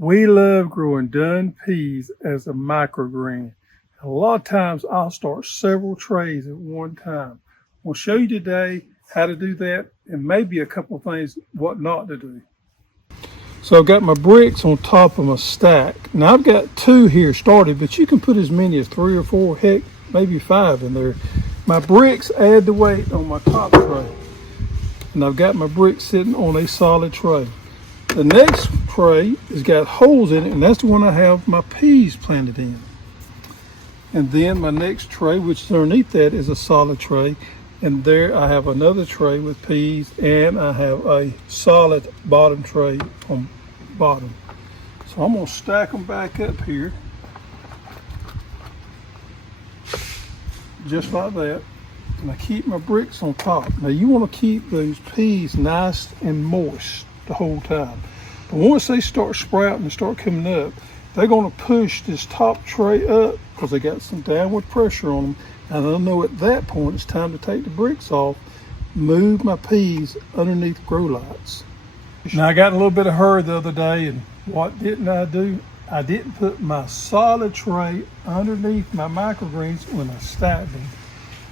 We love growing Dunn peas as a microgreen. A lot of times I'll start several trays at one time. We'll show you today how to do that and maybe a couple of things what not to do. So I've got my bricks on top of my stack. Now I've got 2 here started, but you can put as many as 3 or 4, heck, maybe 5 in there. My bricks add the weight on my top tray. And I've got my bricks sitting on a solid tray. The next tray has got holes in it, and that's the one I have my peas planted in. And then my next tray, which is underneath that, is a solid tray. And there I have another tray with peas, and I have a solid bottom tray on bottom. So I'm gonna stack them back up here, just like that. And I keep my bricks on top. Now you wanna keep those peas nice and moist the whole time. But once they start sprouting and start coming up, they're going to push this top tray up because they got some downward pressure on them. And I know at that point it's time to take the bricks off, move my peas underneath grow lights. Now I got a little bit of hurry the other day, and what didn't I do? I didn't put my solid tray underneath my microgreens when I stacked them.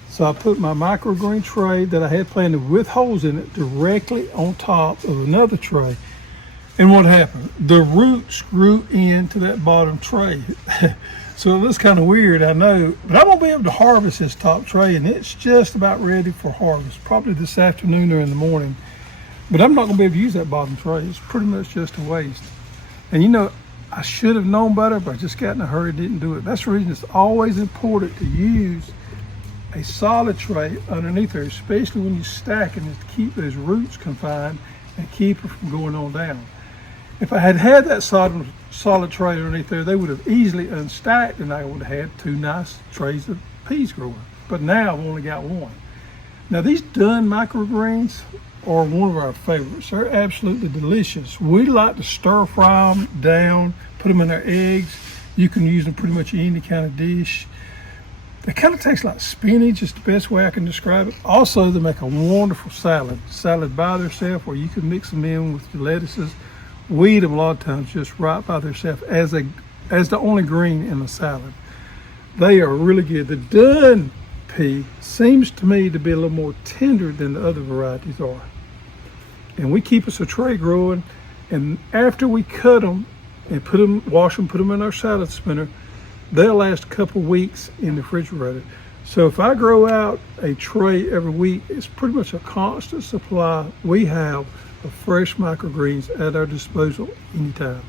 So I put my microgreen tray that I had planted with holes in it directly on top of another tray. And what happened? The roots grew into that bottom tray. So it looks kind of weird, I know, but I'm gonna be able to harvest this top tray, and it's just about ready for harvest, probably this afternoon or in the morning. But I'm not gonna be able to use that bottom tray. It's pretty much just a waste. And you know, I should have known better, but I just got in a hurry and didn't do it. That's the reason it's always important to use a solid tray underneath there, especially when you're stacking, is to keep those roots confined and keep it from going on down. If I had had that solid tray underneath there, they would have easily unstacked, and I would have had 2 nice trays of peas growing. But now I've only got 1. Now these Dunn microgreens are one of our favorites. They're absolutely delicious. We like to stir fry them down, put them in our eggs. You can use them pretty much in any kind of dish. They kind of taste like spinach, is the best way I can describe it. Also, they make a wonderful salad by themselves, or you can mix them in with your lettuces. We eat them a lot of times just right by themselves as the only green in the salad. They are really good. The Dunn pea seems to me to be a little more tender than the other varieties are. And we keep us a tray growing, and after we cut them and wash them, put them in our salad spinner, they'll last a couple weeks in the refrigerator. So if I grow out a tray every week, it's pretty much a constant supply we have of fresh microgreens at our disposal anytime.